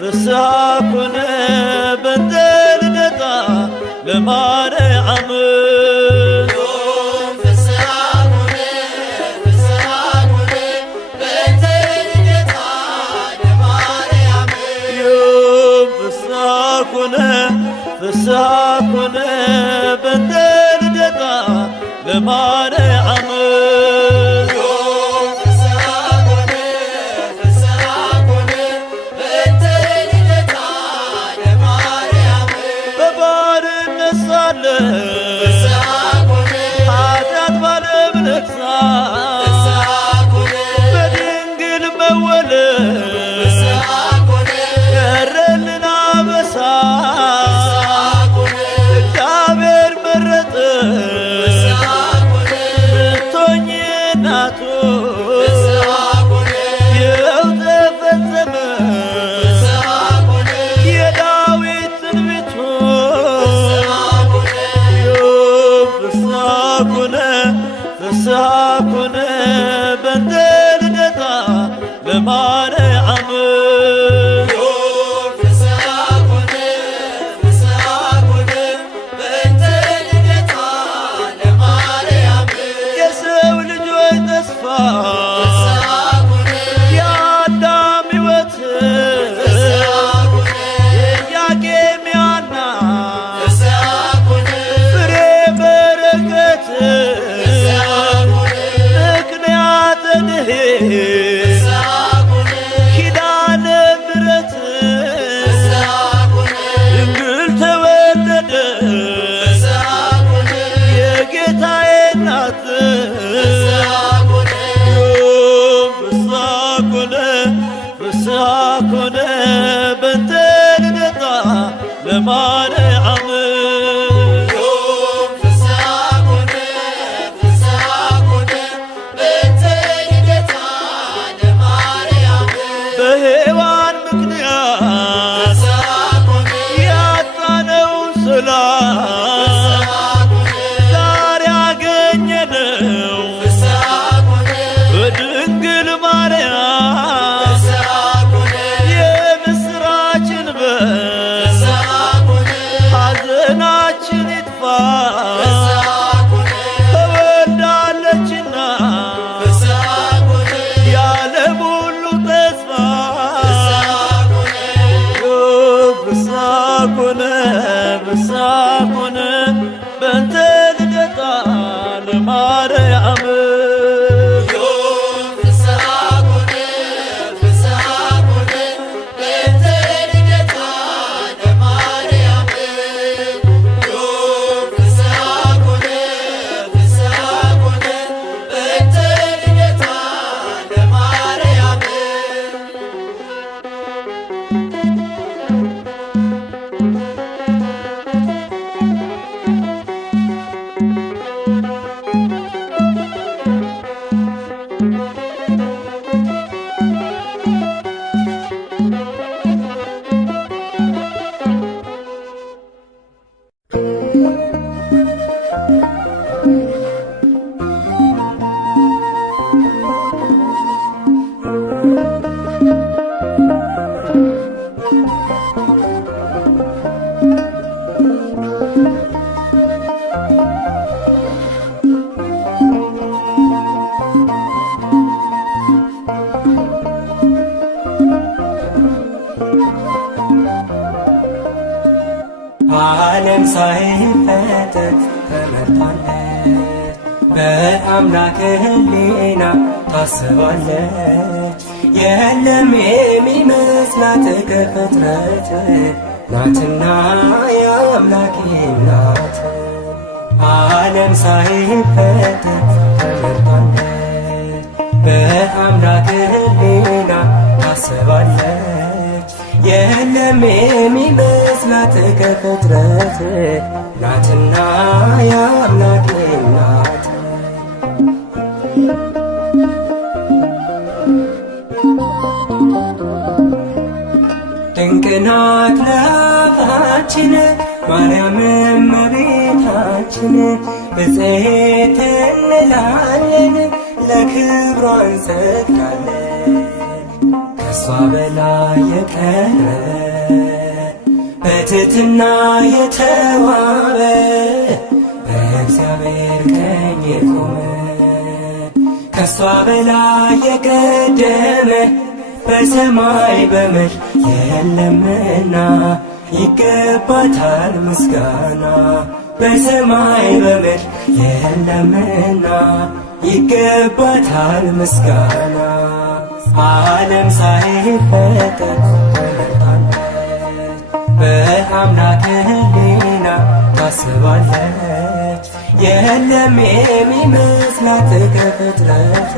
ፍስሐኩነ በእንተ ልደታ ለማርያም ፍስሐኩነ በእንተ ልደታ ለማርያም ኃጢአት ባለም ነግሣ በድንግል መወለድ ቀረልን አበሳ እግዚአብሔር መረጠሽ ልትሆኚ እናቱ ይኸው ተፈጸመ የዳዊት ትንቢቱ ፍስሐኩነ በእንተ ልደታ ለማርያም የሰው ልጆች ተስፋ የአዳም ሕይወት የኢያቄም የሐና ፍሬ በረከት ኪዳነ ምሕረት ድንግል ተወለደች የጌታዬ እናት ፍስሐኩነ በእንተ ልደታ ለማርያም በሔዋን ምክንያት ያጣነውን ሰላም ዛሬ አገኘነው በድንግል ማርያም የምስራችን በል ሐዘናችን ይጥፋ ተወልዳለችና የዓለም ሁሉ ተስፋ ፍስሐኩነ በእንተ ልደታ ለማርያም ዓለም ሳይፈጠር ተመርጣለች፣ በአምላክ ሕሊና ታስባለች። የለም የሚመስላት ከፍጥረት ናትና የአምላክ ናት። ዓለም ሳይፈጠር ተመርጣለች፣ በአምላክ ሕሊና ታስባለች። የለም የሚመስላት ከፍጥረት ናትና የአምላክ ናት። ድንቅ ናት ለአፋችን ማርያም እመቤታችን። ብፅዕት እንላለን ለክብሯ እንሰግዳለን። ከሷ በላይ የቀረበ በትሕትና የተዋበ በእግዚአብሔር ቀኝ የቆመ ከሷ በላይ የቀደመ በሰማይ በምድር የለምና ይገባታል ምስጋና። በሰማይ በምድር የለምና ይገባታል ምስጋና። ዓለም ሳይፈጠር በአምላክ ሕሊና ታስባለች። የለም የሚመስላት ከፍጥረት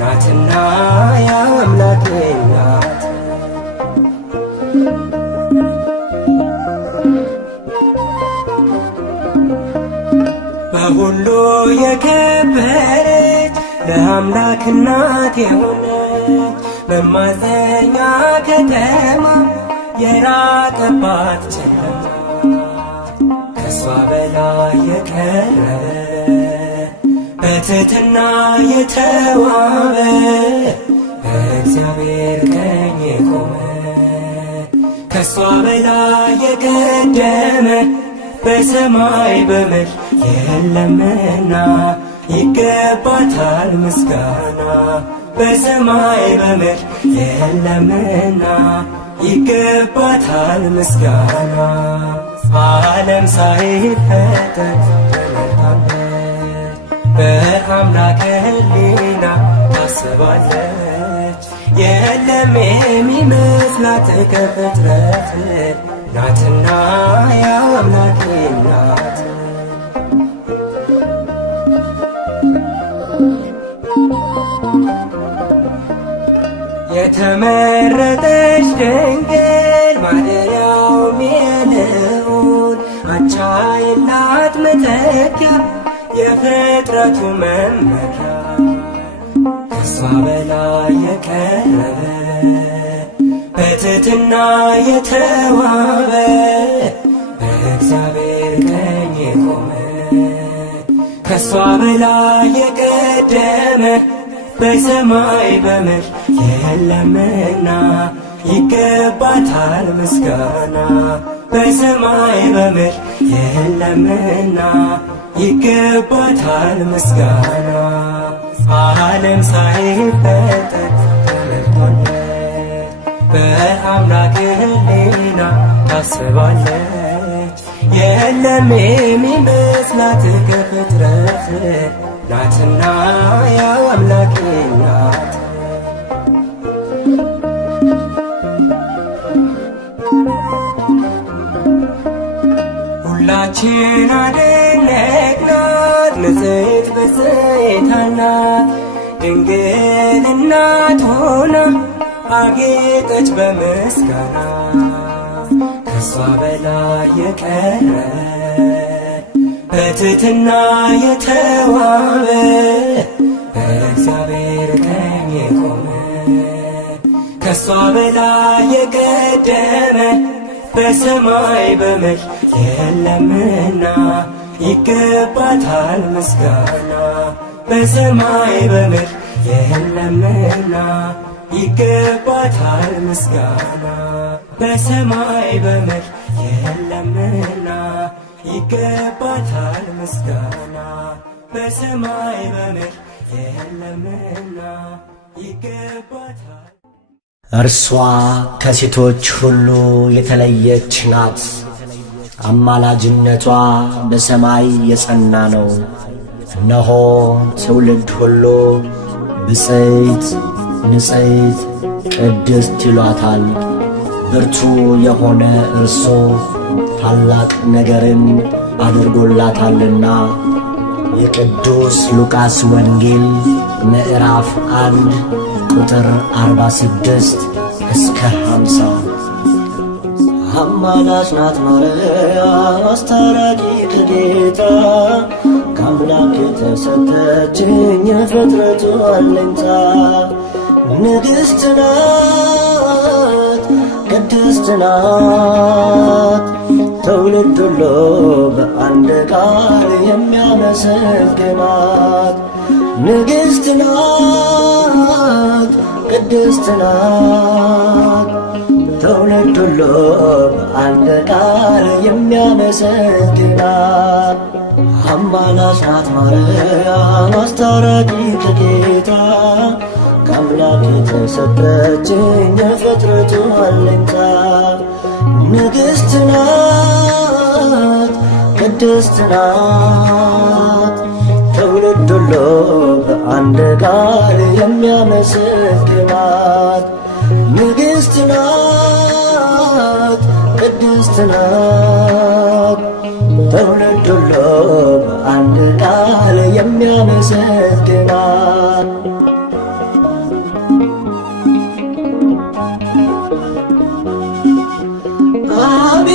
ናትና ያው አምላኬ ናት። በሁሉ የከበረች ለአምላክ እናት የሆነች መማፀኛ ከተማ የራቀባት ጨለማ ከሷ በላይ የቀረበ በትሕትና የተዋበ በእግዚአብሔር ቀኝ የቆመ ከሷ በላይ የቀደመ በሰማይ በምድር የለምና ይገባታል ምስጋና። በሰማይ በምድር የለምና ይገባታል ምስጋና። ዓለም ሳይፈጠር በአምላክ ሕሊና ታስባለች። የለም የሚመስላት ከፍጥረት ናትና ያው አምላኬ ናት። የተመረጠች ድንግል ማደሪያውም የልዑል አቻ የላት መተኪያ የፍጥረቱ መመኪያ ከሷ በላይ የቀረበ በትሕትና የተዋበ በእግዚአብሔር ቀኝ የቆመ ከሷ በላይ የቀደመ በሰማይ በምድር የለምና ይገባታል ምስጋና። በሰማይ በምድር የለምና ይገባታል ምስጋና። ዓለም ሳይፈጠር ተመርቷለች በአምላክ ሕሊና ታስባለች። የለም የሚመስላት ከፍጥረት ናትና ያው አምላኬ ናት። ሁላችን አደነቅናት ንጽሕት ብፅዕት ናት ድንግል እናት ሆና አጌጠች በምስጋና ከሷ በላይ የቀረበ በትሕትና የተዋበ በእግዚአብሔር ቀኝ የቆመ ከሷ በላይ የቀደመ በሰማይ በምድር የለምና ይገባታል ምስጋና። በሰማይ በምድር የለምና ይገባታል ምስጋና። በሰማይ በምድር የለምና ይገባታል ምስጋና። በሰማይ በምድር የለምና ይገባታል። እርሷ ከሴቶች ሁሉ የተለየች ናት። አማላጅነቷ በሰማይ የጸና ነው። እነሆ ትውልድ ሁሉ ብፅዕት ንጽሕት ቅድስት ይሏታል። ብርቱ የሆነ እርሱ ታላቅ ነገርን አድርጎላታልና። የቅዱስ ሉቃስ ወንጌል ምዕራፍ 1 ቁጥር 46 እስከ 50። አማላጅ ናት ማርያም አስታራቂ ከጌታ ከአምላክ የተሰጠችኝ የፍጥረቱ አለኝታ። ንግሥት ናት ቅድስት ቅድስት ናት። ትውልድ ሁሉ በአንድ ቃል የሚያመሰግናት ንግሥት ናት፣ ቅድስት ናት። ትውልድ ሁሉ በአንድ ቃል የሚያመሰግናት አማላጅ ናት ማርያም አስታራቂ ከጌታ ከአምላክ የተሰጠችኝ የፍጥረቱ አለኝታ ንግሥት ናት፣ ቅድስት ናት። ትውልድ ሁሉ በአንድ ቃል የሚያመሰግናት ንግሥት ናት፣ ቅድስት ናት። ትውልድ ሁሉ በአንድ ቃል የሚያመሰግናት አብ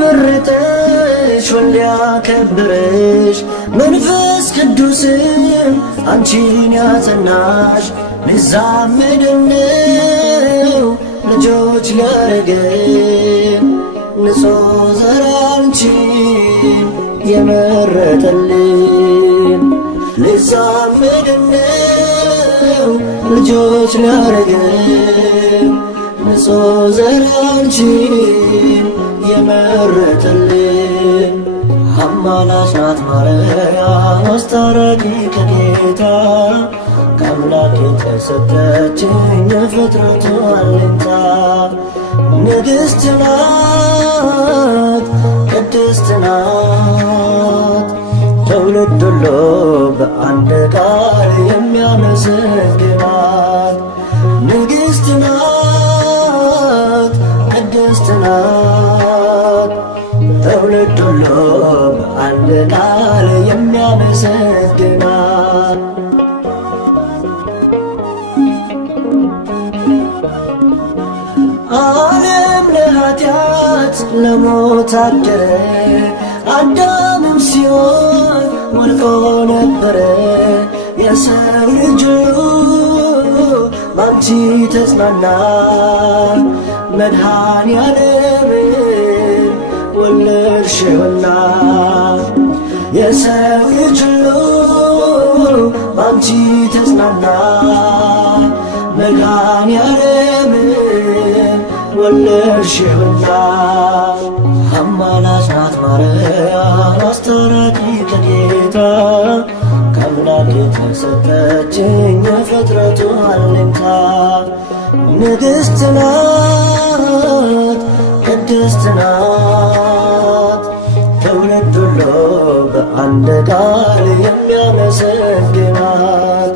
መረጠሽ ወልድ ያከበረሽ መንፈስ ቅዱስም አንቺን ያጸናሽ ልዛመድነው ልጆች ሊያረገን ንጹሕ ዘር አንቺን የመረጠልን ልዛመድነው ልጆች ሊያረገን ንጹሕ ዘር አንቺን የመረጠልን አማላጅ ናት ማርያም አስታራቂ ከጌታ ከአምላክ የተሰጠችኝ የፍጥረቱ አለኝታ ንግሥት ናት፣ ቅድስት ናት። ትውልድ ሁሉ በአንድ ቃል የሚያመሰግናት ንግሥት ናት፣ ቅድስት ናት። ትውልድ ሁሉ በአንድ ቃል የሚያመሰግናት ዓለም ለኃጢአት ለሞት አደረ አዳምም ሲሆን ወድቆ ነበረ የሰው ልጅ ባንቺ ተጽናና መድኃኔዓለምን ወለድሽውና የሰው ልጅ ባንቺ ተጽናና መድኃኔዓለምን ወለድሽውና አማላጅ ናት ማርያም አስታራቂ ከጌታ ከአምላክ የተሰጠችኝ የፍጥረቱ አለኝታ ንግሥት ናት፣ ቅድስት ናት። ትውልድ ሁሉ በአንድ ቃል የሚያመሰግናት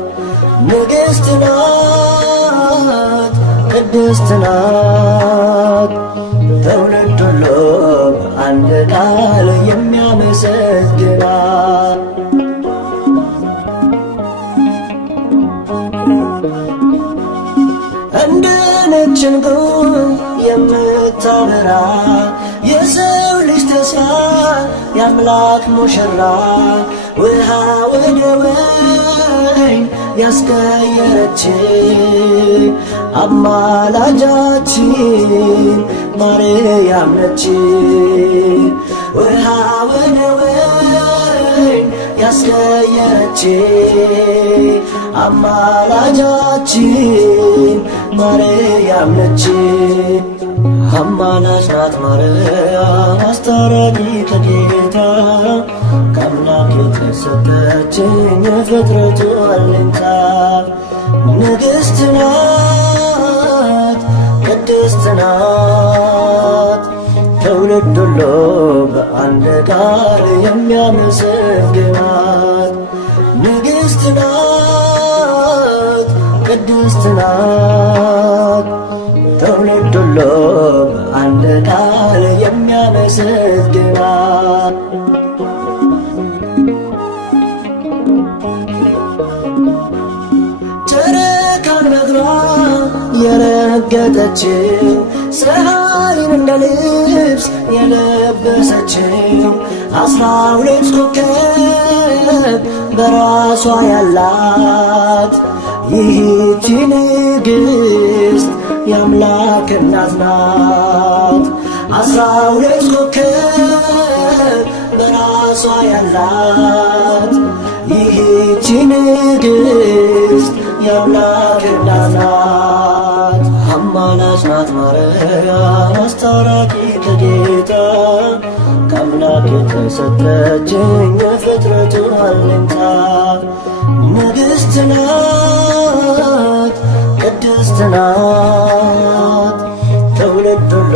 ንግሥት ናት፣ ቅድስት ናት። ትውልድ ሁሉ በአንድ ቃል የሚያመሰግናት እንደ ነጭ ዕንቁ የምታበራ የሰው ልጅ ተስፋ የአምላክ ሙሽራ ውሃ ወደ ወይን ያስቀየረች አማላጃችን ማርያም ነች። ውሃ ወደ ወይን ያስቀየረች አማላጃችን ማርያም ነች። አማላጅ ናት ማርያም አስታራቂ ከጌታ ከአምላክ የተሰጠችኝ የፍጥረቱ አለኝታ ንግሥት ናት፣ ቅድስት ናት። ትውልድ ሁሉ በአንድ ቃል የሚያመሰግናት ንግሥት ናት፣ ቅድስት ናት። ትውልድ ሁሉ በአንድ ቃል የሚያመሰግናት ጨረቃን በእግሯ የረገጠችው ፀሐይን እንደ ልብስ የለበሰችው 12 ኮከብ በራሷ ያላት ይህች ንግሥት የአምላክ እናት ናት። 12 ኮከብ በራሷ ያላት ይህች ንግሥት የአምላክ እናት ናት። አማላጅ ናት ማርያም አስታራቂ ከጌታ ከአምላክ የተሰጠችኝ የፍጥረቱ አለኝታ ንግሥት ናት ቅድስት ናት ትውልድ ሁሉ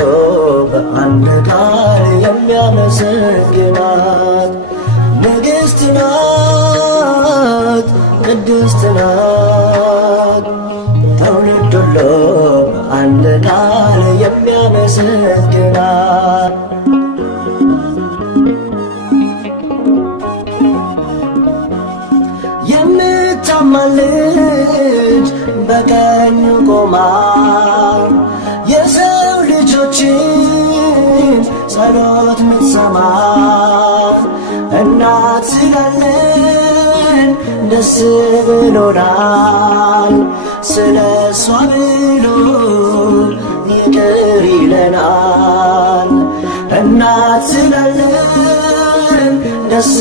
በአንድ ቃል የሚያመሰግናት ንግሥት ናት ቅድስት ናት ትውልድ ሁሉ በአንድ ቃል የሚያመሰግናት የምታማልድ በቀኙ ቆማ የሰው ልጆችን ጸሎት ምትሰማ እናት ስላለን ደስ ብሎናል። ስለ እሷ ብሎ ይቅር ይለናል። እናት ስላለን ደስ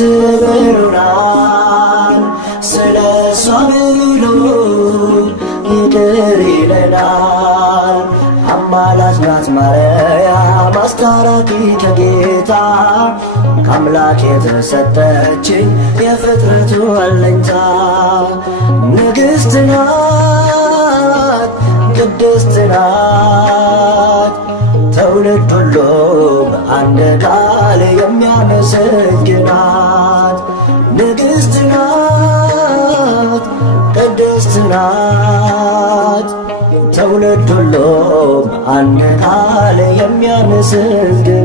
ብሎናል። ስለ እሷ ብሎ ይቅር ይለናል። አማላጅ ናት ማርያም አስታራቂ ከጌታ ከአምላክ የተሰጠችኝ የፍጥረቱ አለኝታ ንግሥት ናት ቅድስት ናት ትውልድ ሁሉ በአንድ ቃል የሚያመሰግናት ንግሥት ናት ቅድስት ናት ትውልድ ሁሉ በአንድ ቃል የሚያመሰግናት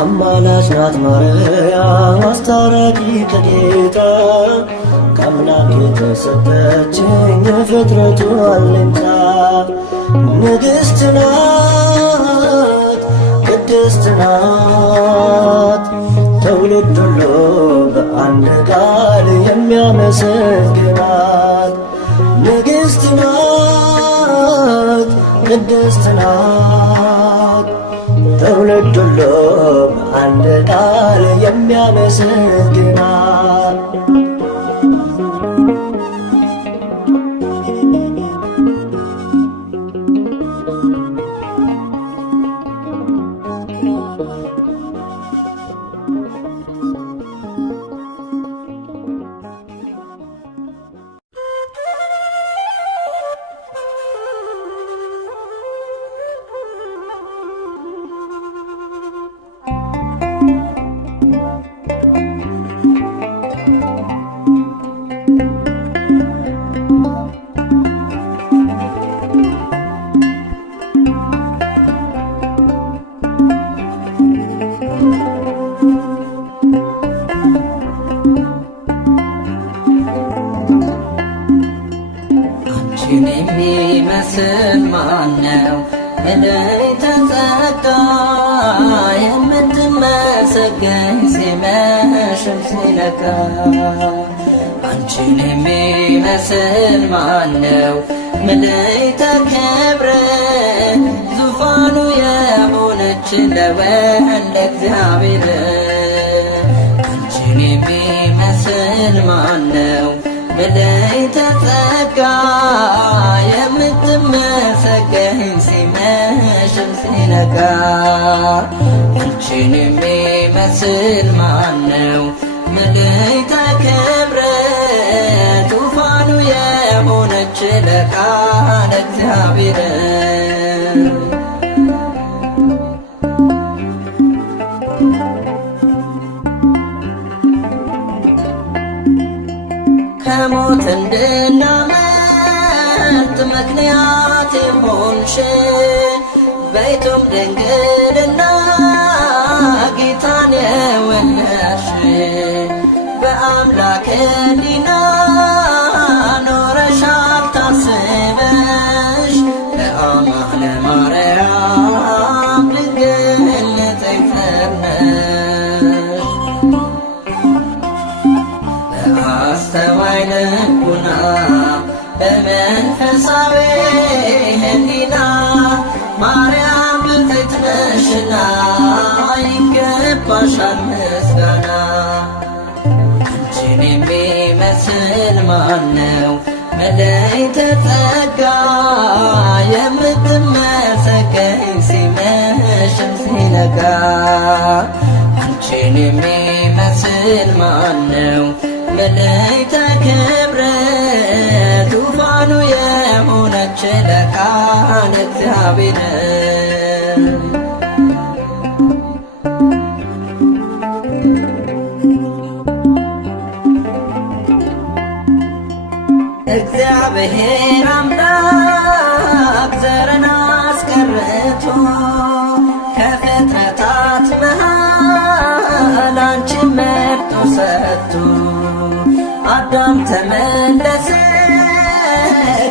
አማላጅ ናት ማርያም አስታራቂ ከጌታ ከአምላክ የተሰጠችኝ የፍጥረቱ አለኝታ ንግሥት ናት ቅድስት ናት ትውልድ ሁሉ በአንድ ቃል የሚያመሰግናት ንግሥት ናት ቅድስት ናት ትውልድ ሁሉ በአንድ ቃል የሚያመሰግናት አንቺን የሚመስል ማነው? እለይ ተጸጋ የምትመሰገኝ ሲመሽም ሲነጋ አንቺን የሚመስል ማነው? ምልዕተ ክብር ዙፋኑ የሆነች ለወልደ እግዚአብሔር አንቺን የሚመስል ማነው? ምልዕተ ጸጋ የምትመሰገኝ ሲመሽም ሲነጋ አንቺን የሚመስል ማነው? ምልዕተ ክብር ዙፋኑ የሆነች ለቃለ እግዚአብሔር ከሞት እንድናመልጥ ምክንያት የሆንሽ በይቱም ድንግልና ጌታን የወለድሽ በአምላክ ሕሊና ኖረሻል ታስበሽ ለአማነ ማርያም ድንግል ንጽሕት ነሽ በአስተዋይ ልቡና በመንፈሳዊ ሕሊና ማርያም ብፅዕት ነሽና ይገባሻል ምስጋና። አንቺን የሚመስል ማነው መለይተ ጸጋ የምትመሰገኝ ሲመሽም ሲነጋ። አንቺን የሚመስል ማነው መለይተ ክብር ዙፋኑ የሆነች ለቃል እግዚአብሔር። እግዚአብሔር አምላክ ዘርን አስቀርቶ ከፍጥረታት መሃል አንቺን መርጦ ሰጥቶ አዳም ተመለሰ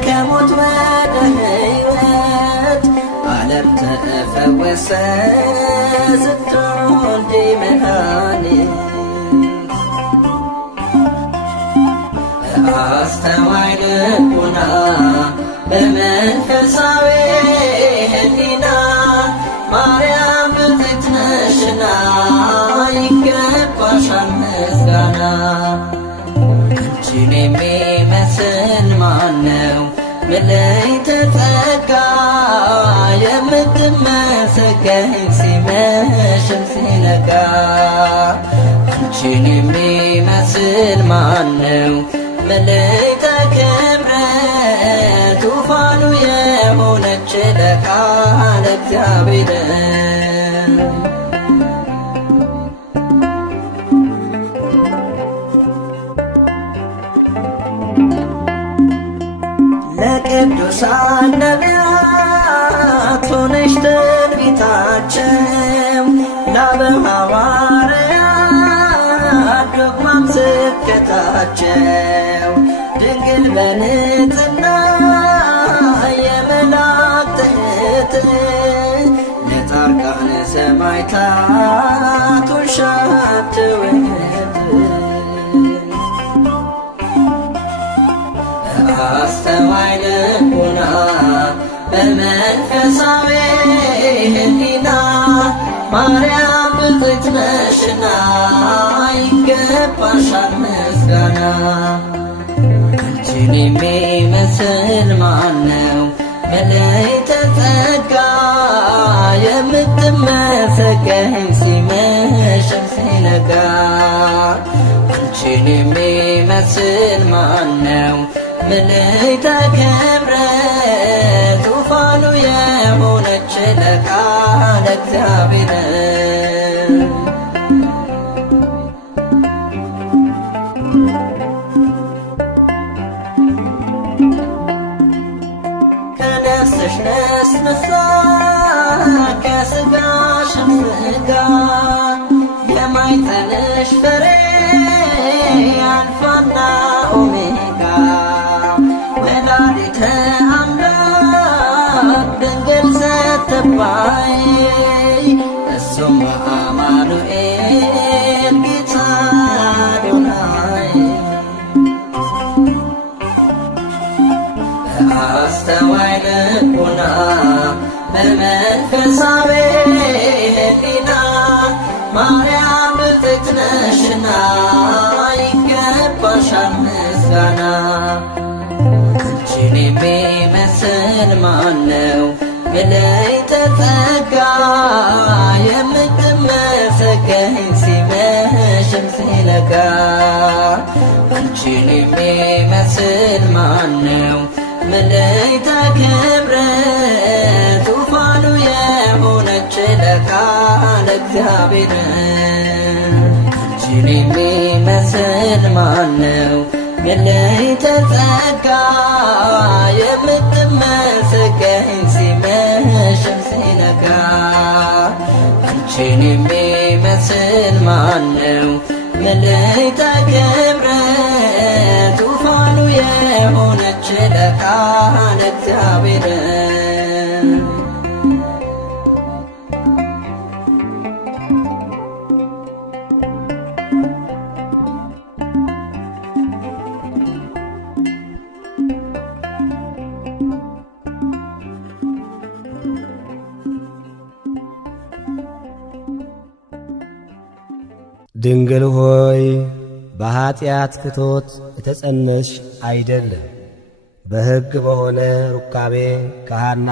ከሞት ወደ ሕይወት ዓለም ተፈወሰ ስትወልጂ መድኃኒት። አስተዋይ ልቡና በመንፈሳዊ ሕሊና ማርያም ብፅዕት ነሽና ይገባሻል ምስጋና። አንቺን የሚመስል ማነው መለይተ ጸጋ የምትመሰገኝ ሲመሽም ሲነጋ። አንቺን የሚመስል ማነው መለይተ ክብር ዙፋኑ የሆነች ለቃል እግዚአብሔር። ለቅዱሳን ነቢያት ሆነሽ ትንቢታቸው ለአበው ሐዋርያት ዶግማም ስብከታቸው ድንግል በንጽሕና የመላእክት እህት ለጻድቃነ ሰማዕታት ሆንሻት ውህት። አስተዋይ ልቡና በመንፈሳዊ ሕሊና ማርያም ብፅዕት ነሽና ይገባሻል ምስጋና። አንቺን የሚመስል ማነው መለይተ ጸጋ የምትመሰገኝ ሲመሽም ሲነጋ። አንቺን የሚመስል ማነው መለይተ ክብር ዙፋኑ የሆነች ለቃል እግዚአብሔር። ከነፍስሽ ነስንሳ ከሥጋሽም ሥጋ የማኅፀንሽ ፍሬ አልፋና ኦሜጋ ወላዲተ አምላክ ድንግል ስትባይ እሱም አማኑኤል ጌታ አዶናይ። አስተዋይ ልቡና በመንፈሳዊ ሕሊና ማርያም ብፅዕት ነሽና ይገባሻል ምስጋና። አንቺን የሚመስል ማነው መለይተ ጸጋ የምትመሰገኝ ሲመሽም ሲነጋ። አንቺን የሚመስል ማነው መለይተ ክብር ዙፋኑ የሆነች ለቃል እግዚአብሔር። አንቺን የሚመስል ማነው መለይተ ጸጋ የምትመሰገኝ ሲመሽም ሲነጋ። አንቺን የሚመስል ማነው መለይተ ክብር ዙፋኑ የሆነች ለቃል እግዚአብሔር። ድንግል ሆይ በኀጢአት ፍቶት የተጸነስሽ አይደለም፣ በሕግ በሆነ ሩካቤ ከሐና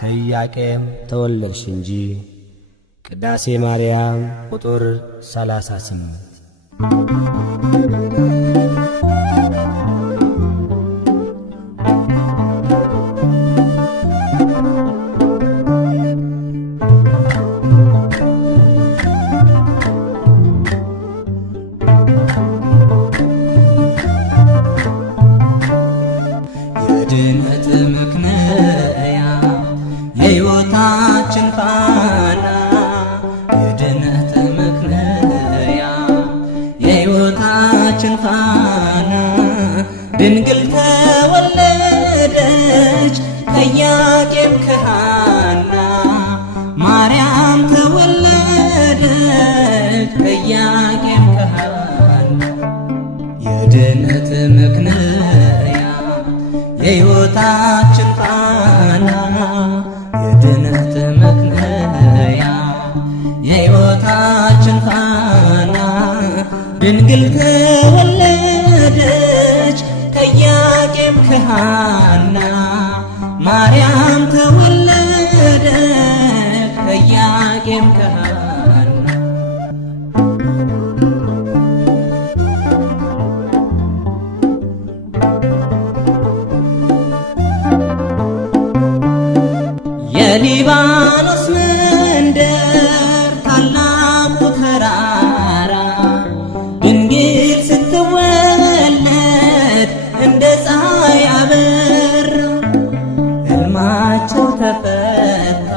ከኢያቄም ተወለድሽ እንጂ። ቅዳሴ ማርያም ቁጥር 38። የድነት ምክንያት የሕይወታችን ፋና፣ የድነት ምክንያት የሕይወታችን ፋና፣ ድንግል ተወለደች ከኢያቄም ከሐና፣ ማርያም ተወለደች ከኢያቄም ከሐና። የድነት ምክንያት የሕይወታችን ፋና፣ የድነት ምክንያት የሕይወታችን ፋና፣ ድንግል ተወለደች ከኢያቄም ከሐና፣ ማርያም ተወለደች ከኢያቄም ከሐና። የሊባኖስ መንደር ታላቁ ተራራ ድንግል ስትወለድ እንደ ፀሐይ አበራ። ሕልማቸው ተፈታ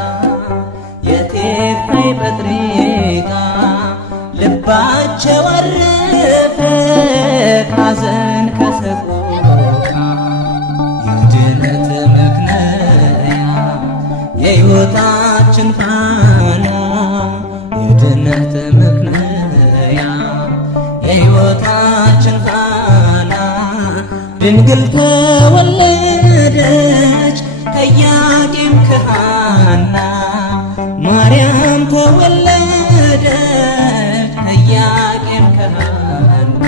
የቴርፋይ ጴጥሪቃ፣ ልባቸው አረፈ ካዘን ከሰቆቃ። የድነት ምክንያት የሕይወታችን ፋና፣ የድነት ምክንያት የሕይወታችን ፋና፣ ድንግል ተወለደች ከኢያቄም ከሐና፣ ማርያም ተወለደች ከኢያቄም ከሐና።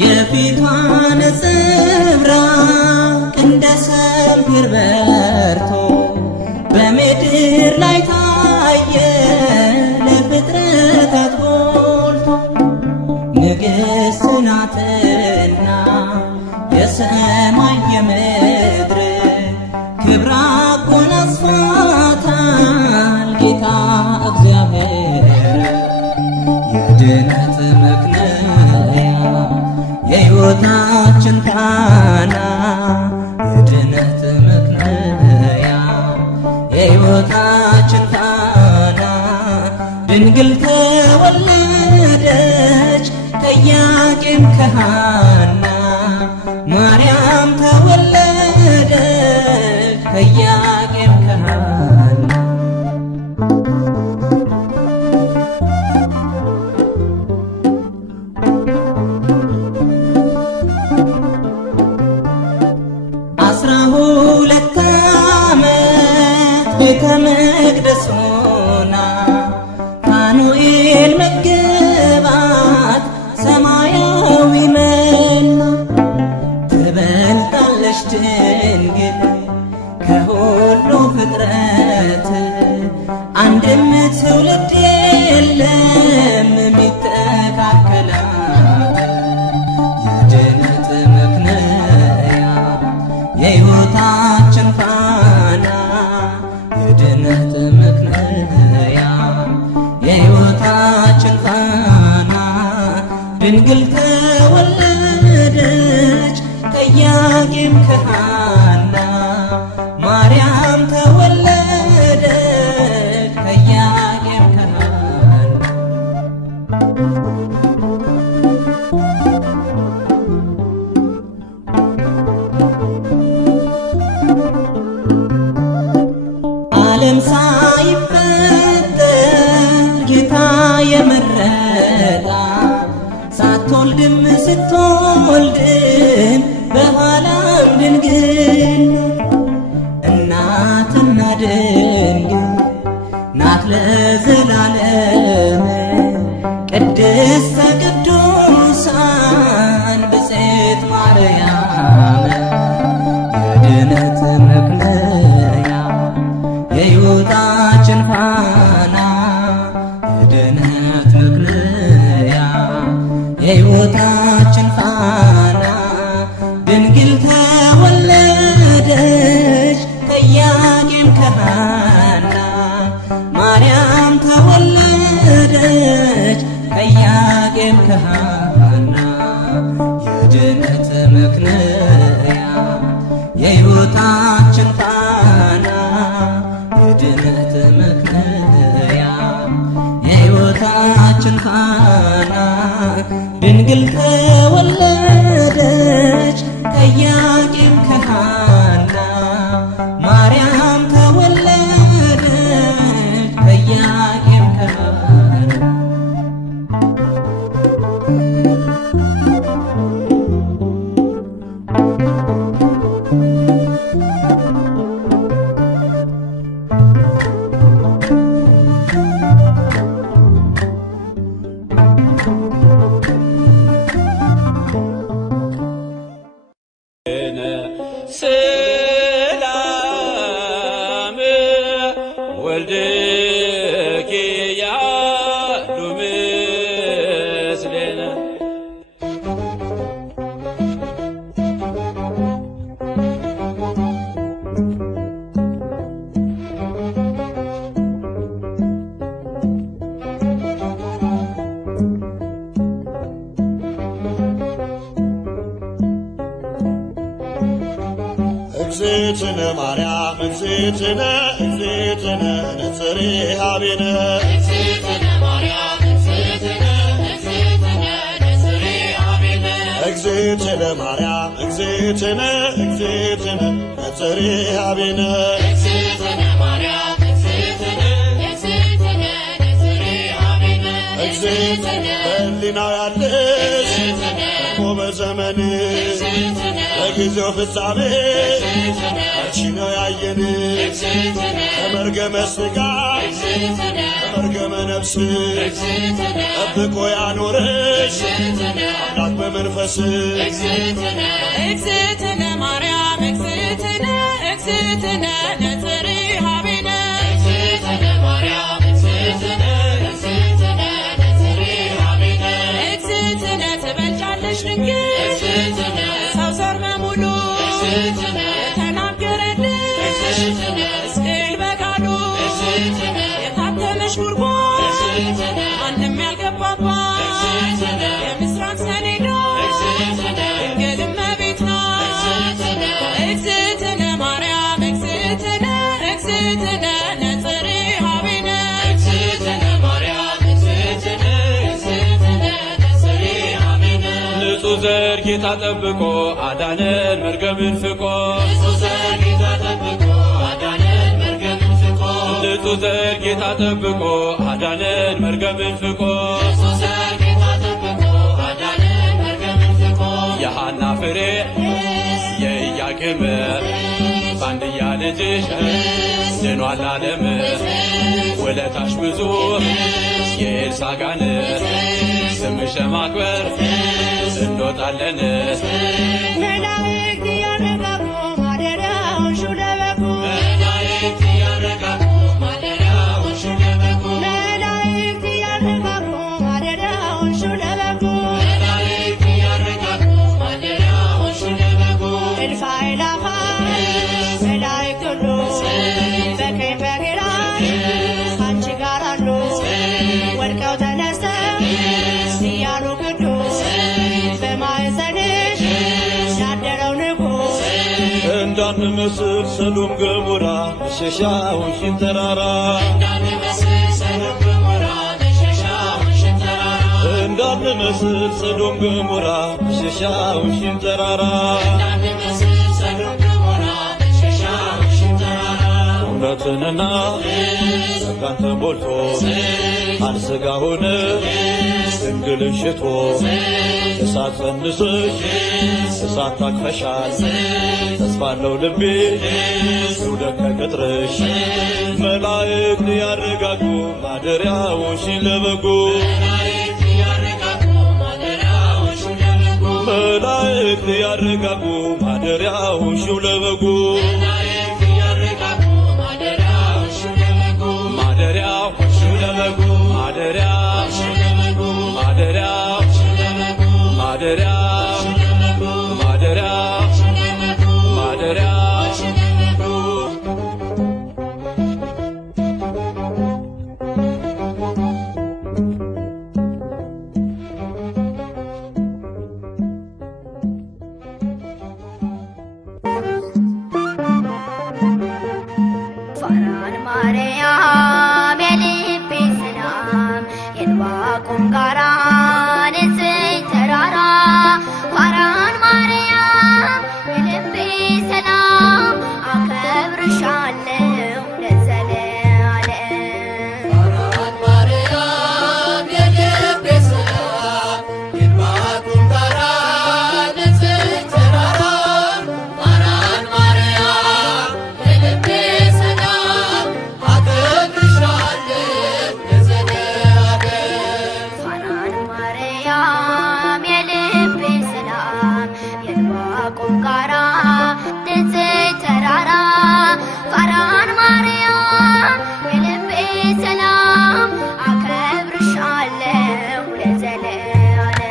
የፊቷ ነጸብራቅ እንደ ሰምፔር በርቶ በምድር ላይ ታየ ለፍጥረታት ጎልቶ። ንግሥት ናትና የሰማይ የምድር ክብር አጎናጽፏታል ጌታ እግዚአብሔር። የድነት ምክንያት የሕይወታችን ፋና፣ የድነት ምክንያት የሕይወታችን ፋና፣ ድንግል ተወለደች ከኢያቄም ከሐና፣ ማርያም ተወለደች ከኢያቄም ከሐና። ሁለት ዓመት ቤተ መቅደስ ሆና ፋኑኤል መገባት ሰማያዊ መና። ትበልጣለች ድንግል ከሁሉ ፍጥረት፣ አንድም ትውልድ የለም የሚተካከላት። የድነት ምክንያት የሕይወታችን ፋና፣ የድነት ምክንያት የሕይወታችን ፋና፣ ድንግል ተወለደች ከኢያቄም ከሐና፣ ማርያም ተወለደች ከኢያቄም ከሐና። ዓለም ሳይፈጠር ጌታ የመረጣት፣ ሳትወልድም ስትወልድም በኋላ ድንግል እናትና ድንግል ናት ለዘላለም ቅድስተ ቅዱሳን ብፅዕት ማርያም የድነት መክለያ የሕይወታችን ፋና የድነት መክለያ የሕይወታችን ፋና ድንግል ተወለደች ከኢያቄም ከሐና ማርያም ተወለደች ከኢያቄም ከሐና የድነት መክለያ የሕይወታችን ፋና የድነት መክለያ የሕይወታችን ፋና ድንግል ተወለደች ከኢያቄም ከሐና ማርያም ተወለደች ከኢያቄም ከሐና ሰላም ወልድኪ ያሉ ምስሌነ እግዝእትነ ማርያም እግዝእትነ እግዝእትነ ነጽሬ ኀቤነ እግዝእትነ ማርያም እግዝእትነ እግዝእትነ ነጽሬ ኀቤነ እግዝእትነ በሕሊናው ያለሽ እኮ በዘመንሽ በጊዜው ፍጻሜ አንቺ ነው ያየን ከመርገመ ሥጋ ከመርገመ ነፍስ ጠብቆ ያኖረሽ አምላክ በመንፈስ እግዝእትነ ማርያም እግዝእትነ እግዝእትነ ነጽሬ ኀቤነ እግዝእትነ ትበልጫለሽ ድንግል ሰው ዘር በሙሉ የተናገረልሽ ሕዝቅኤል በቃሉ የታተመሽ ጉድጓድ ማንም ያልገባባት የምስራቅ ሰሌዳ ድንግል እመቤት ናት። እግዝእትነ ማርያም እግዝእትነ እግዝእትነ ነጽሬ ኀቤነ ንጹሕ ዘር ጌታ ጠብቆ አዳነን መርገምን ፍቆ ንጹሕ ዘር ጌታ ጠብቆ አዳነን መርገምን ፍቆ የሐና ፍሬ የኢያቄም ባንድያ ልጅሽ ድኗል ዓለም ውለታሽ ብዙ የኤልሳጋን ስምሽ ማክበር እንወጣለን መላእክት እያረጋጉ ማደሪያውን ሹለበኩ መላእክት እያረጋጉ ማደሪያውን ሹለበኩ መላእክት እያረጋጉ ማደሪያውን ሹለበኩ እልፍ አእላፋት መላእክት ሁሉ በቀኝ በግራ ከአንቺ ጋር አሉ ወድቀው ተነስተው እያሉ ቅዱስ በማኅፀንሽ ያደረው ንጉሥ እንዳንመስል ሰዶም ገሞራ መሸሻውን ተራራ እንዳንመስል ሰዶም ገሞራ መሸሻውን ተራራ ምሕረትንና ጸጋን ተሞልቶ ቃል ሥጋ ሆነ ድንግልን ሽቶ እሳት ጸንሰሽ እሳት ታቅፈሻል ተስፋለው ልቤ ይውደቅ ከቅጥርሽ መላእክት ያረጋጉ ማደሪያዎሽን ለበጉ መላእክት ያረጋጉ ማደሪያዎሽን ለበጉ ማደሪያዎሽን ለበጉ ማደሪያዎሽን ለበጉ ማደሪያዎሽን ለበጉ ማደሪያዎሽን ለበጉ ማደሪያዎሽን ለበጉ ማደሪያዎሽን ለበጉ ፋራን ማርያም የልቤ ሰላም የዕንባቆም ጋራ ንጽሕት ተራራ ፋራን ማርያም የልቤ ሰላም አከብርሻለሁ ለዘለዓለም። ፋራን ማርያም የልቤ ሰላም የዕንባቆም ጋራ ንጽሕት ተራራ ፋራን ማርያም የልቤ ሰላም አከብርሻለሁ ለዘለዓለም። ፋራን ማርያም የልቤ ሰላም የዕንባቆም ጋራ ንጽሕት ተራራ ፋራን ማርያም የልቤ ሰላም አከብርሻለሁ ለዘለዓለም።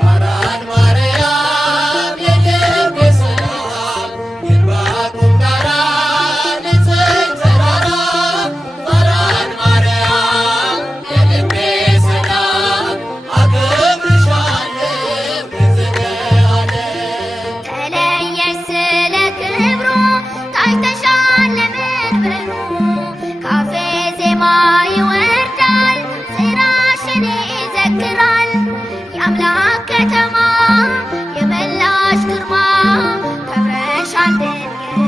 ፋራን ማርያም የልቤ ሰላም የዕንባቆም ጋራ ንጽሕት ተራራ ፋራን ማርያም የልቤ ሰላም አከብርሻለሁ ለዘለዓለም። ተለየሽ ስለ ክብሩ ታይተሻል ለመንበሩ ካፌ ዜማ ይወርዳል ስራሽን ይዘክራል የአምላክ ከተማ የመላሽ ግርማ ከብረሻል ድንግል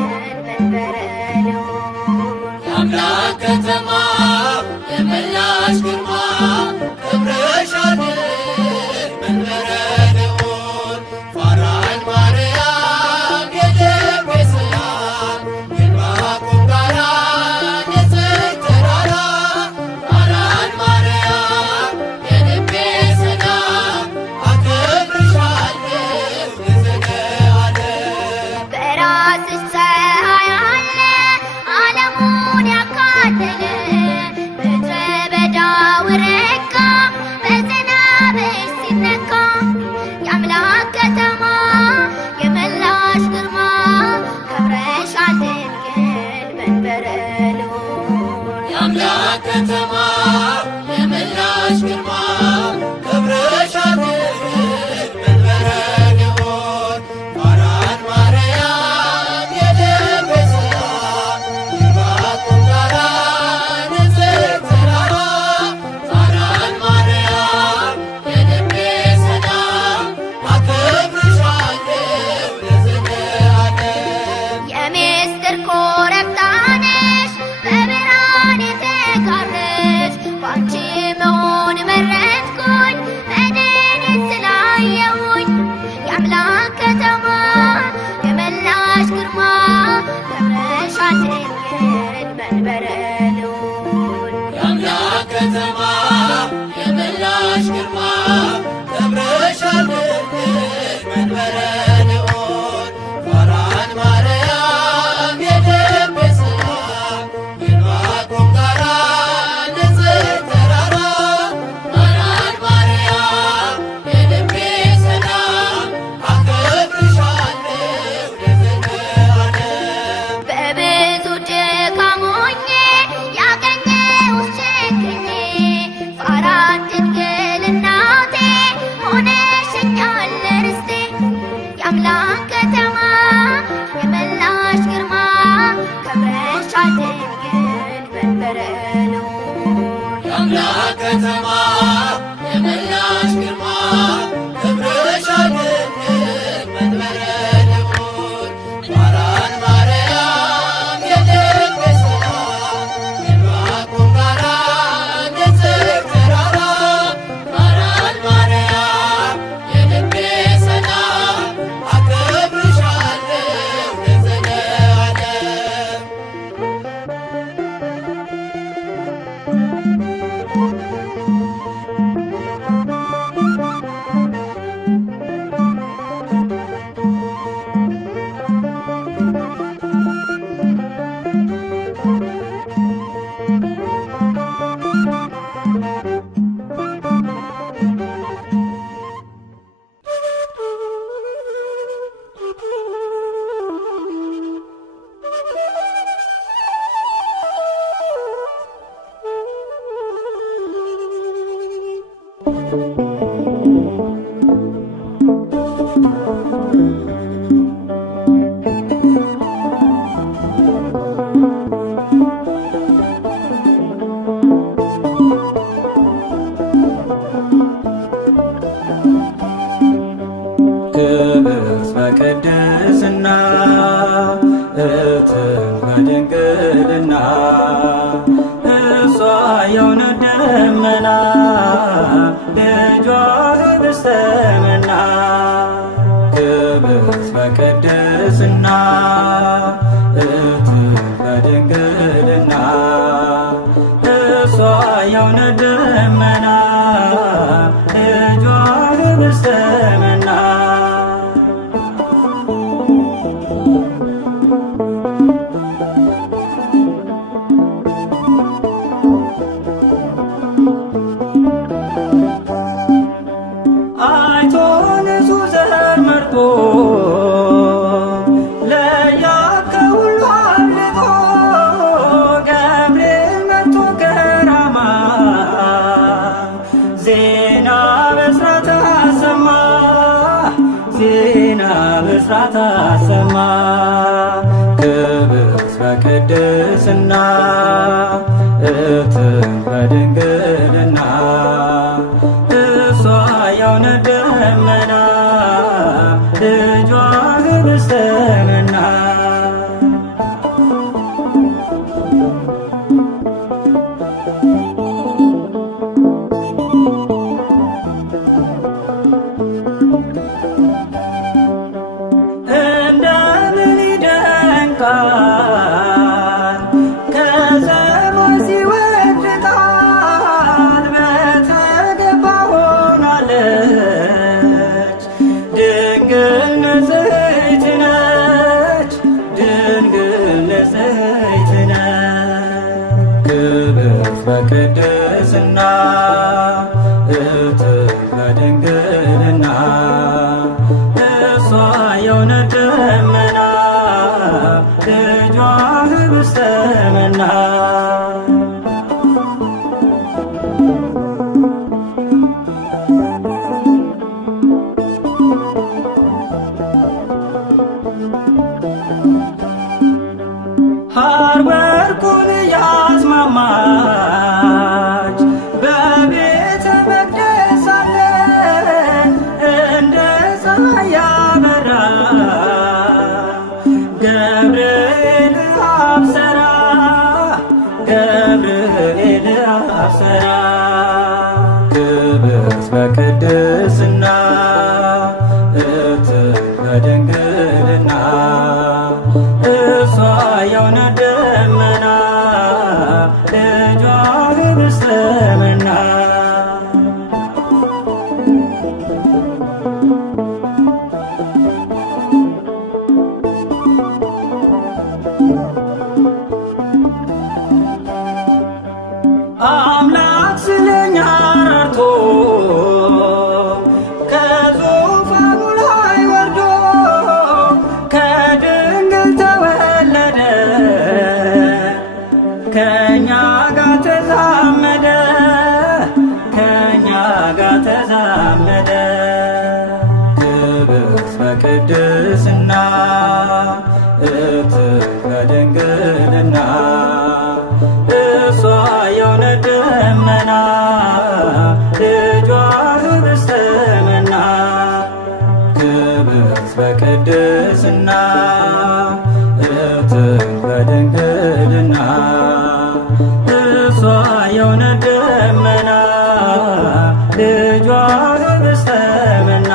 መንበረ ልዑል። የአምላክ ከተማ የመላሽ ግርማ ከብረሻል መንበረ ልዑል። ፋራን ማርያም የልቤ ሰላም የዕንባቆም ጋራ ንጽሕት ተራራ ፋራን ማርያም የልቤ ሰላም አከብርሻለሁ ለዘለዓለም። በራስሽ ፀሐይ አለ ዓለሙን ያካለለ ምድረ በዳው ረጋ በዝናብሽ ሲነካ የአምላክ ከተማ የመላሽ ግርማ ከብረሻል ድንግል መንበረ ልዑል። የአምላክ ከተማ የመላሽ ግርማ ከብረሻል መንበረ ልዑል። ፋራን ማርያም የልቤ ሰላም የዕንባቆም ጋራ ንጽሕት ተራራ ፋራን ማርያም የልቤ ሰላም አከብርሻለሁ ለዘለዓለም። የምስጢር ኮረብታ ነሽ በብርሃን የተጋረድሽ ባንቺ መሆን መረጥኩኝ መድንን ስላየሁኝ የአምላክ ከተማ የመላሽ ግርማ ከብረሻል ድንግል መንበረ ልዑል። የአምላክ ከተማ የመላሽ ግርማ ከብረሻል ድንግል መንበረ ልዑል። ፋራን ማርያም የልቤ ሰላም የዕንባቆም ጋራ ንጽሕት ተራራ ፋራን ማርያም የልቤ ሰላም አከብርሻለሁ ለዘለዓለም። በብዙ ድካም ሆኜ ያገኘሁሽ ችግኜ ፋራን ድንግል እናቴ ሆነሽኛል ርስቴ የአምላክ ከተማ የመላሽ ግርማ ከብረሻል ድንግል መንበረ ልዑል። የአምላክ ከተማ የመላሽ ግርማ ከብረሻል ድንግል መንበረ ልዑል። ፋራን ማርያም የልቤ ሰላም ክብርት በቅድስና እትም በድንግልና እሷ የእውነት ደመና ልጇ ኅብስተ መና። ክብርት በቅድስና እትም በድንግልና እሷ የእውነት ደመና ልጇ ኅብስተ መና። አይቶ ንጹሕ ዘር መርጦ ለያዕቆብ ከሁሉ አብልጦ ገብርኤል መጥቶ ከራማ ዜና ብስራት አሰማ ዜና ብስራት አሰማ። ክብርት በቅድስና እትም በድንግልና እሷ የእውነት ደመና ልጇ ኅብስተ መና። እንደምን ይደንቃል ከሰማይ ሲወርድ ቃል በተገባ ሆናለች ድንግል ንጽሕት ነች ድንግል ንጽሕት ነች። ክብርት በቅድስና እትም በድንግልና እሷ የእውነት ደመና ልጇ ኅብስተ መና። ሐር ወርቁን ያስማማች በቤተ መቅደስ ሳለ እንደ ፀሐይ ያበራ ገብርኤል አብሰራ ገብርኤል አብሰራ። ክብርት በቅድስና እትም በድንግልና እሷ የእውነት ደመና ልጇ ኅብስተ መና። አምላክ ስለኛ ረድቶ ከዙፋኑ ላይ ወርዶ ከድንግል ተወለደ ከእኛ ጋር ተዛመደ ከእኛ ጋር ተዛመደ። ክብርት በቅድስና እትም በድንግልና እሷ የእውነት ደመና ልጇ ኅብስተ መና። ክብርት በቅድስና እትም በድንግልና እሷ የእውነት ደመና ልጇ ኅብስተ መና።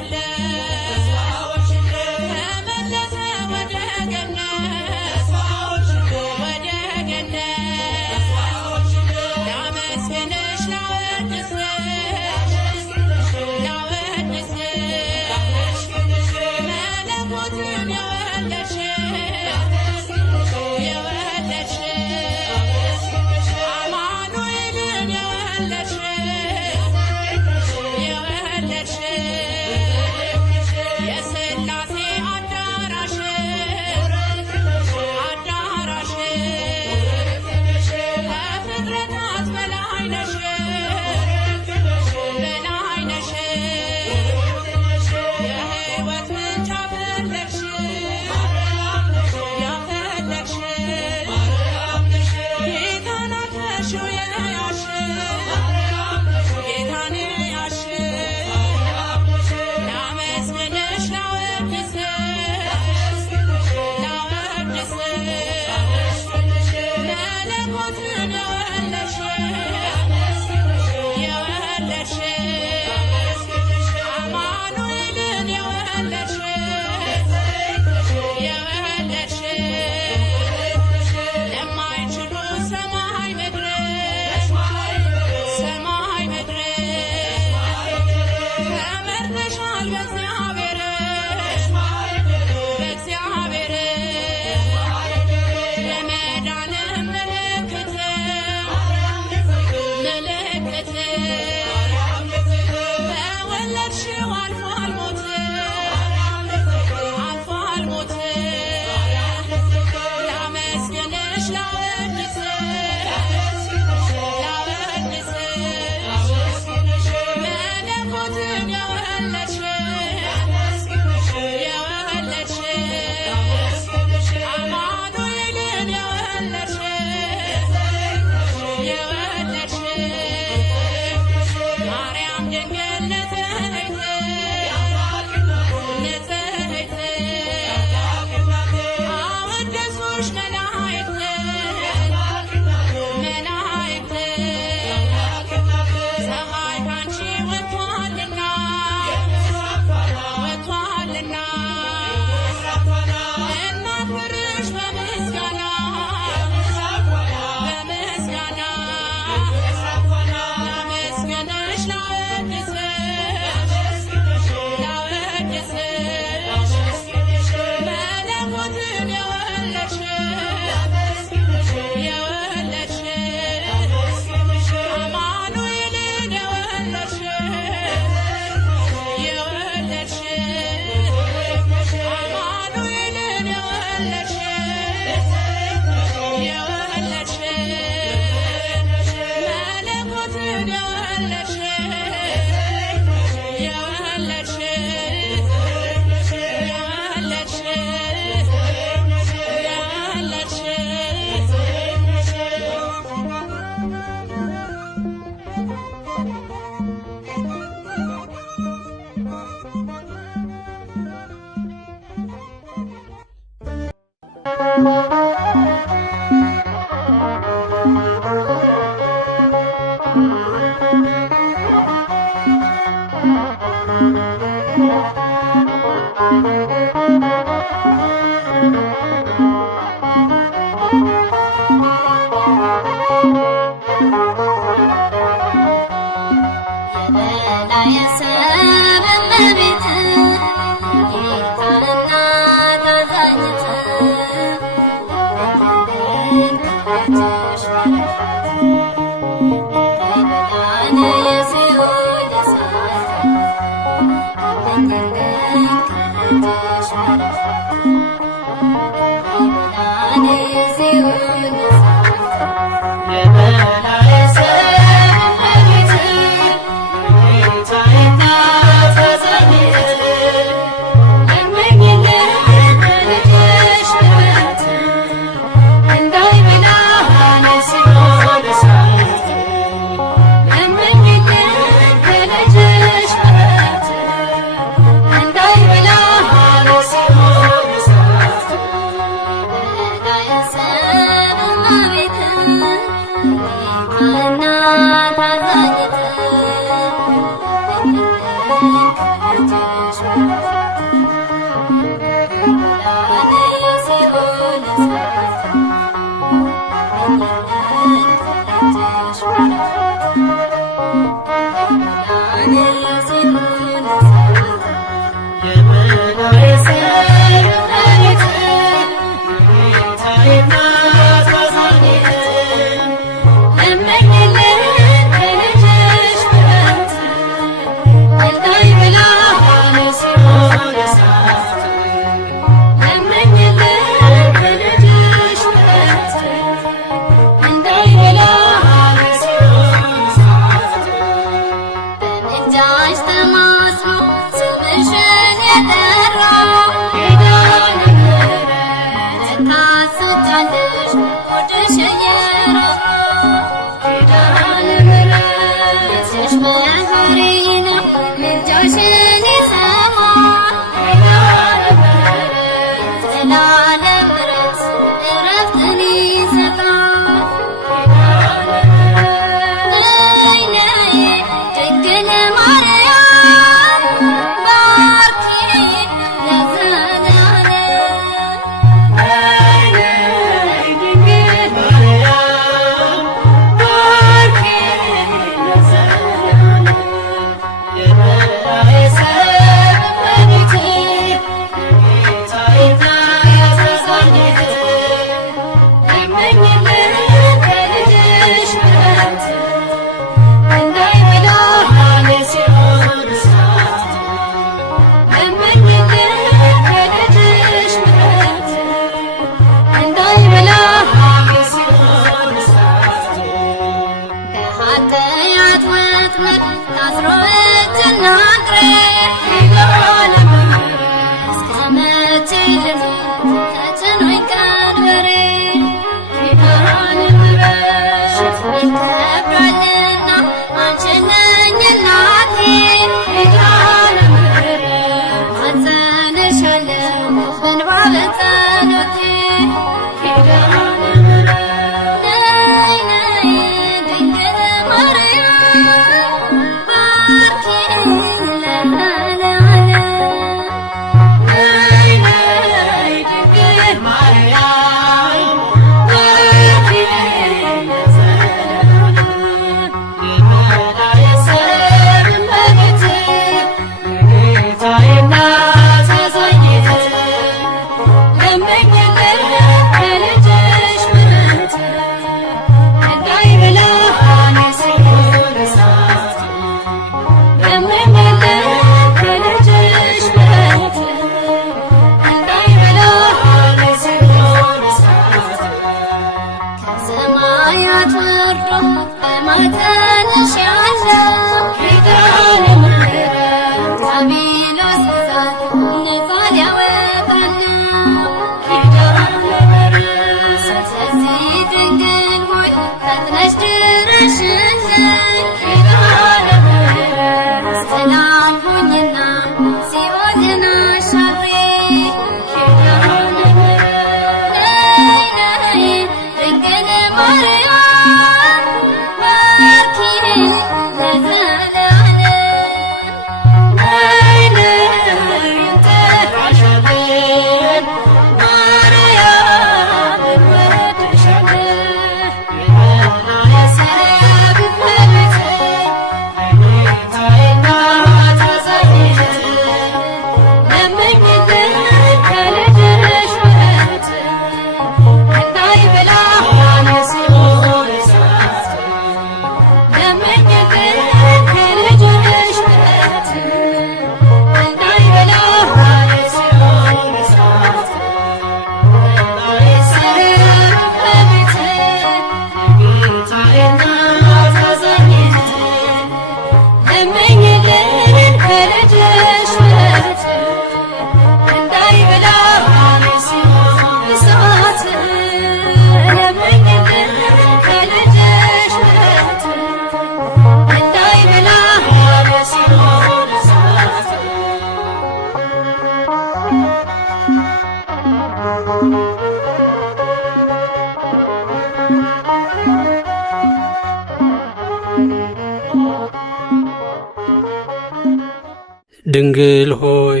ድንግል ሆይ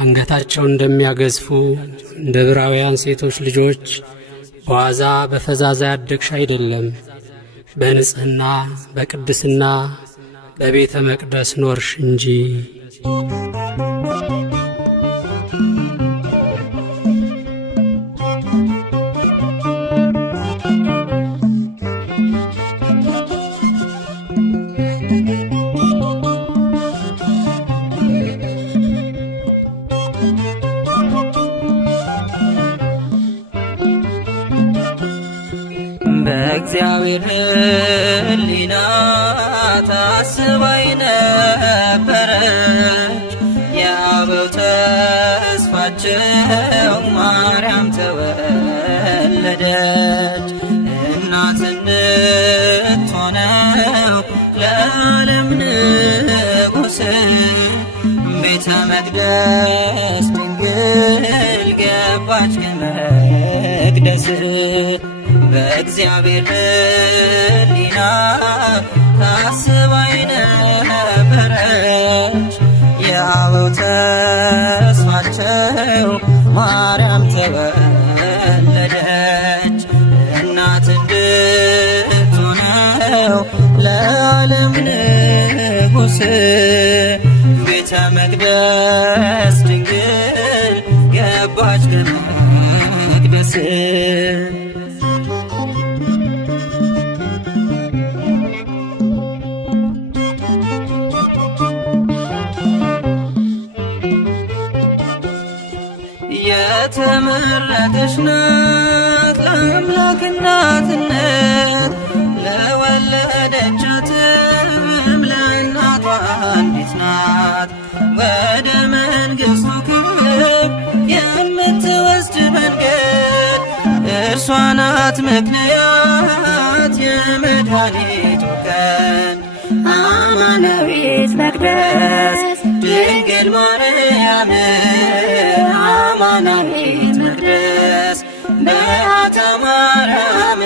አንገታቸውን እንደሚያገዝፉ እንደ ዕብራውያን ሴቶች ልጆች በዋዛ በፈዛዛ ያደግሽ አይደለም። በንጽሕና በቅድስና በቤተ መቅደስ ኖርሽ እንጂ። በእግዚአብሔር ሕሊና ታስባይ ነበረች የአበው ተስፋቸው ማርያም ተወለደች። እናት እንድትሆነው ለዓለም ንጉሥ ቤተ መቅደስ ድንግል ገባች ከመቅደስ። በእግዚአብሔር ሕሊና ታስባይ ነበረች የአበው ተስፋቸው ማርያም ተወለደች። እናት እንድትሆነው ለዓለም ንጉሥ ቤተ መቅደስ ድንግል ገባች ከመቅደስ። የተመረጠች ናት ለአምላክ እናትነት ለወለደቻትም ለእናቷ አንዲት ናት። ወደ መንግሥቱ ክብር የምትወስድ መንገድ እርሷ ናት ምክንያት የመድኃኒቱ ቀን። አማናዊት መቅደስ ድንግል ማርያም አማናዊት መቅደስ በዓታ ማርያም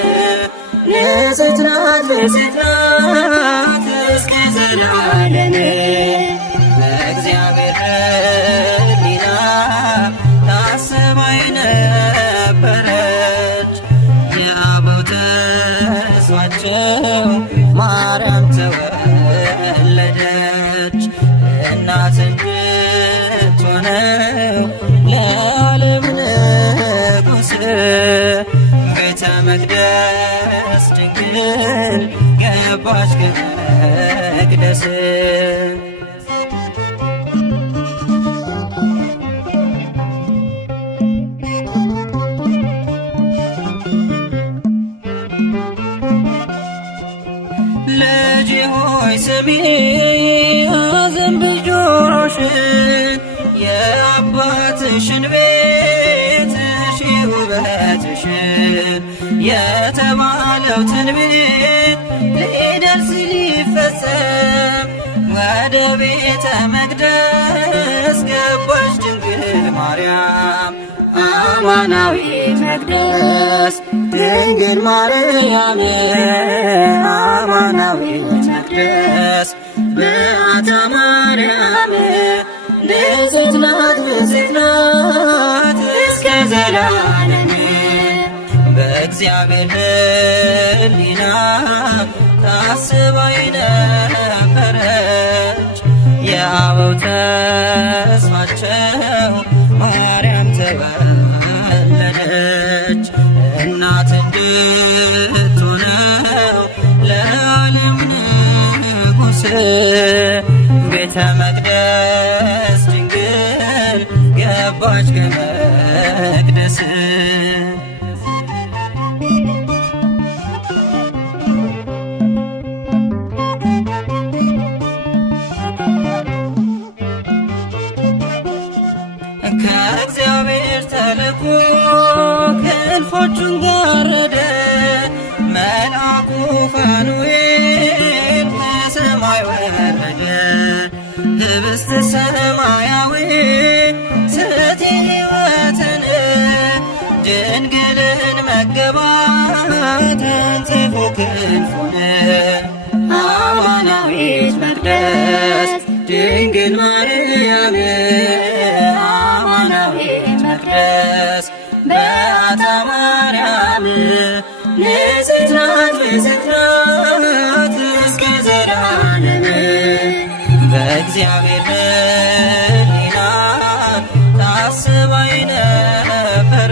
ንጽሕት ናት ንጽሕት ናት እስከ ዘላለም። በእግዚአብሔር ሕሊና ታስባይ ነበረች የአበው ተስፋቸው ማርያም ተወለደች። እናት እንድትሆነው ለዓለም ንጉሥ ቤተ መቅደስ ድንግል ገባች ከመቅደስ። ልጄ ሆይ ስሚ አዘንብል ጆሮሽን የአባትሽን ቤት እሺ ውበትሽን የተባለው ትንቢት ሊደርስ ሊፈጸም ወደ ቤተ መቅደስ ገባች ድንግል ማርያም አማናዊት መቅደስ ድንግል ማርያም አማናዊት መቅደስ በዓታ ማርያም ንጽሕት ናት ንጽሕት ናት እስከ ዘላለም። በእግዚአብሔር ሕሊና ታስባይ ነበረች የአበው ተስፋቸው ማርያም ተወለደች። እናት እንድትሆነው ለዓለም ንጉሥ ቤተ መቅደስ ድንግል ገባች ከመቅደስ። ከእግዚአብሔር ተልኮ ክንፎቹን ጋረደ መልአኩ ፋኑኤል ከሰማይ ወረደ። ህብስተ ሰማያዊ ስእቲ ሕይወትን ድንግልን መገባት ተንጽፎ ክንፉን አማናዊት መቅደስ ድንግል ማርያም ማርያም አማናዊት መቅደስ በዓታ ማርያም ንጽሕት ናት ንጽሕት ናት እስከ ዘላለም በእግዚአብሔር ሕሊና ታስባ የነበረች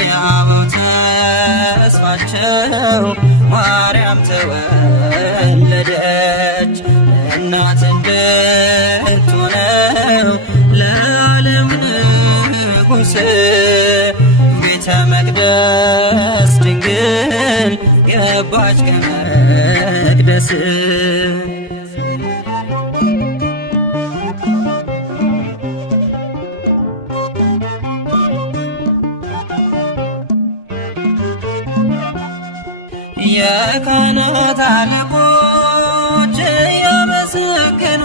የአበው ተስፋቸው ማርያም ተወለደች እናት እንድትሆነው ለዓለም ንጉሥ ቤተ መቅደስ ድንግል ገባች ከመቅደስ የካህናት አለቆች እያመሰገኗት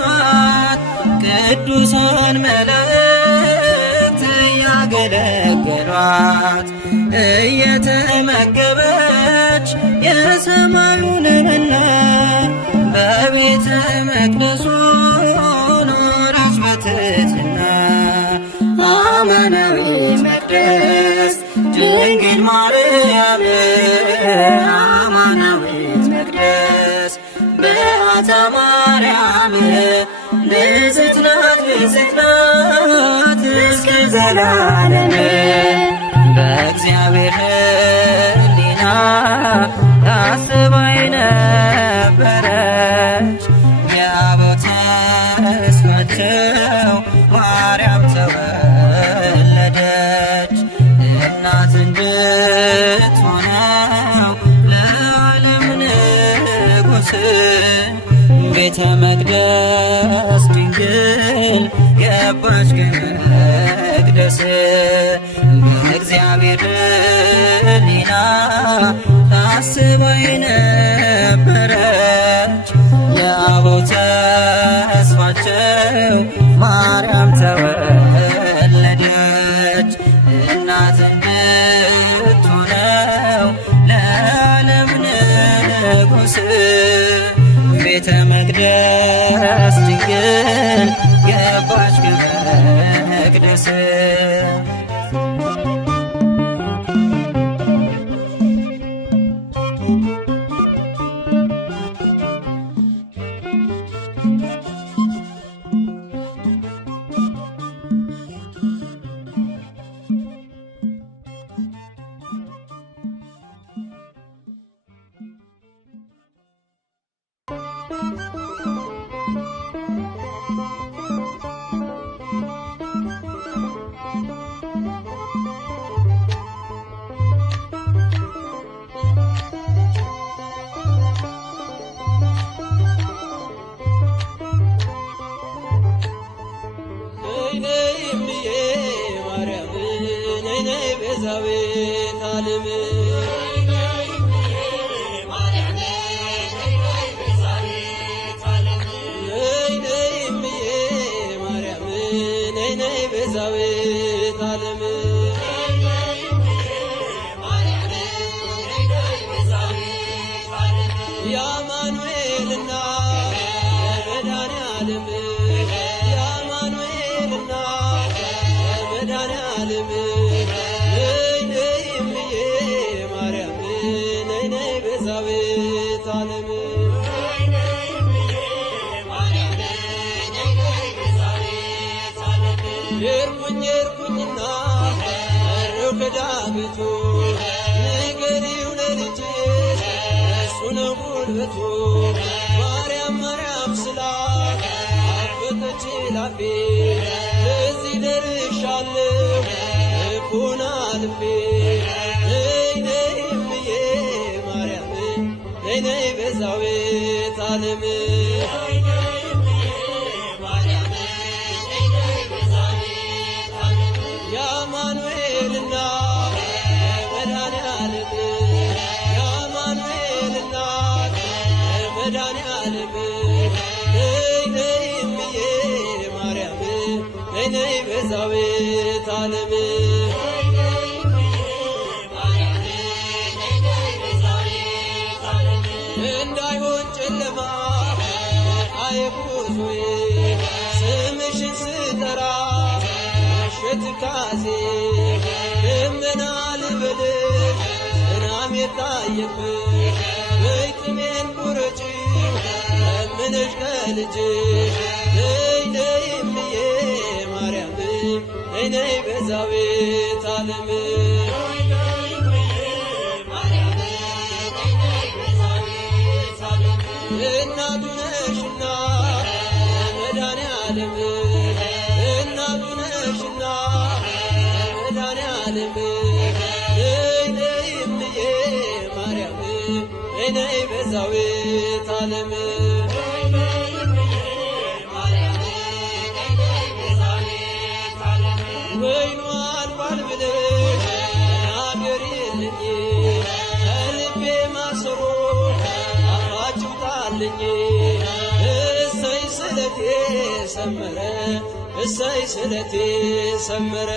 ቅዱሳን መላእክት እያገለገሏት እየተመገበች የሰማዩን መና በቤተ መቅደሱ ኖረች በትሕትና አማናዊት መቅደስ ድንግል ማርያም አማናዊት መቅደስ በዓታ ማርያም ንጽሕት ናት ንጽሕት ናት እስከ ዘላለም በእግዚአብሔር ሕሊና ታስባ የነበረች የአበው ተስፋቸው ማርያም ተወለደች እናት እንድትሆነው ለዓለም ንጉሥ ቤተ መቅደስ ድንግል ገባች ከመቅደስ በእግዚአብሔር ሕሊና ታስባ የነበረች የአበው ተስፋቸው ማርያም ተወለደች እናት እንድትሆነው ለዓለም ንጉሥ ቤተ መቅደስ ድንግል ገባች ከመቅደስ ቤዛዊተ ዓለም ቤዛዊተ ዓለም የአማኑኤልና የመድኃኔዓለም የአማኑኤልና የመድኃኔዓለም ነይ ነይ እምዬ ማርያም ነይ ነይ ቤዛዊተ ዓለም የርኩኝና እረው ከዳገቱ ንገሪው ለልጅሽ እሱ ነው ጉልበቱ ማርያም ማርያም ስላት አፈተች ላፌ ለዚህ ደርሻለሁ ልቡና ልቤ ነይ ነይ እምዬ ማርያም ነይ ነይ ቤዛዊተ ዓለም የአማኑኤልና የመድኃኔዓለም የአማኑኤልና የመድኃኔዓለም ነይ ነይ እምዬ ማርያም ነይ ነይ ቤዛዊተ ዓለም እንዳይሆን ጨለማ አይጉዞዬ መከራ ሸትካዜ ደመና ልበልሽ ዝናብ የታየብሽ በይጥሜን ቁረጪ ለምነሽ ከልጅሽ ነይ ነይ እምዬ ማርያም ነይ ነይ ቤዛዊተ ዓለም እናቱ ነሽና መድኃኔዓለም እናቱ ነሽና መድኃኔዓለም ነይ ነይ እምዬ ማርያም ነይ ነይ ቤዛዊተ ዓለም ወይኑ አልቋል ብለሽ ተናገሪልኝ ከልቤ ማሰሮ አፋችሁ ጣልኝ እሰይ ስለቴ ሰመረ እሰይ ስለቴ ሰመረ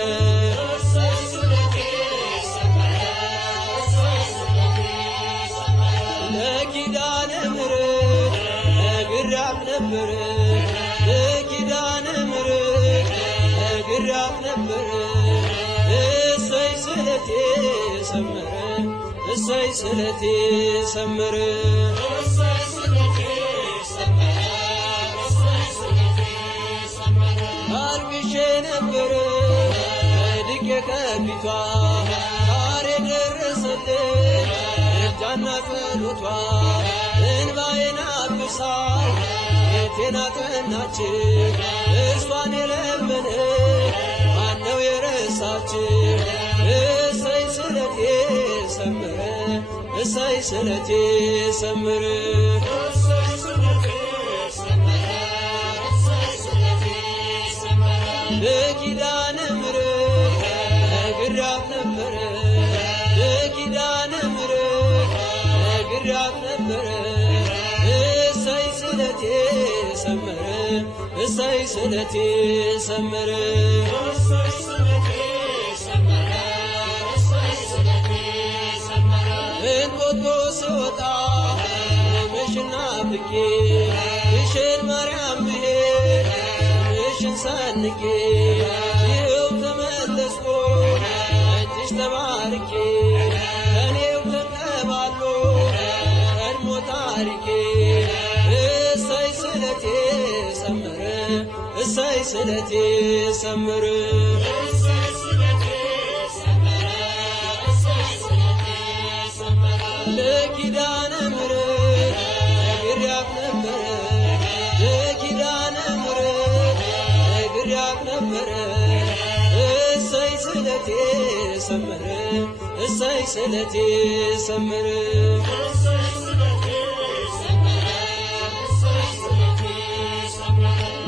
ለኪዳነ ምሕረት ነግሬያት ነበር ለኪዳነ ምሕረት ነግሬያት ነበር እሰይ ስለቴ ሰመረ እሰይ ስለቴ ሰመረ አልቅሼ ነበር ወድቄ ከፊቷ ዛሬ ደረሰልኝ እርጃና ጸሎቷ እንባዬን አብሳው ቤቴን አቀናች እሷን የለመነ ማነው የረሳች እሰይ ስለቴ ሰመረ እሰይ ስለቴ ሰመረ ለኪዳነ ምሕረት ነግሬያት ነበር ለኪዳነ ምሕረት ነግሬያት ነበር እሰይ ስለቴ ሰመረ እሰይ ስለቴ ሰመረ እንጦጦ ስወጣ ምሽና ብቄ ግሸን ማርያም ብሄድ ምሽን ሰንቄ ይኸው ተመለስኩ እጅሽ ተባርኬ ከኔው ተቀባሎ ቀድሞ ታሪኬ እሰይ ስለቴ ሰመረ እሰይ ስለቴ ሰመረ ለኪዳነ ምሕረት ነግሬያት ነበር ለኪዳነ ምሕረት ነግሬያት ነበር እሰይ ስለቴ ሰመረ እሰይ ስለቴ ሰመረ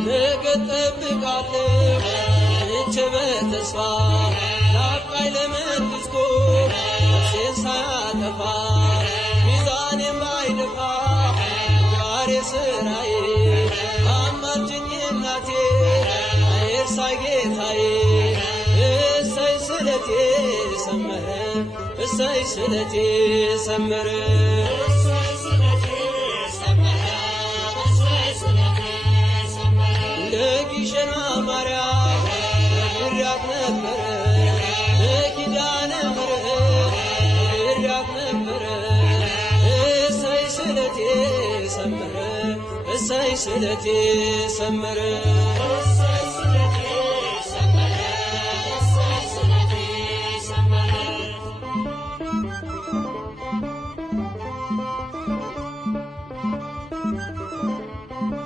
ነገ እጠብቃለሁ እንቼ በተስፋ ናፍቃኝ ለመንግሥቱ ነፍሴን ሳያጠፋ ሚዛኔም ባይደፋ ዛሬ ስራዬ አማልጅኝ እናቴ አይርሳኝ ጌታዬ እሰይ ስለቴ ሰመረ እሰይ ስለቴ ሰመረ ለግሸን ማርያም ነግሬያት ነበር ለኪዳነ ምሕረት ነግሬያት ነበር እሰይ ስለቴ ሰመረ እሰይ ስለቴ ሰመረ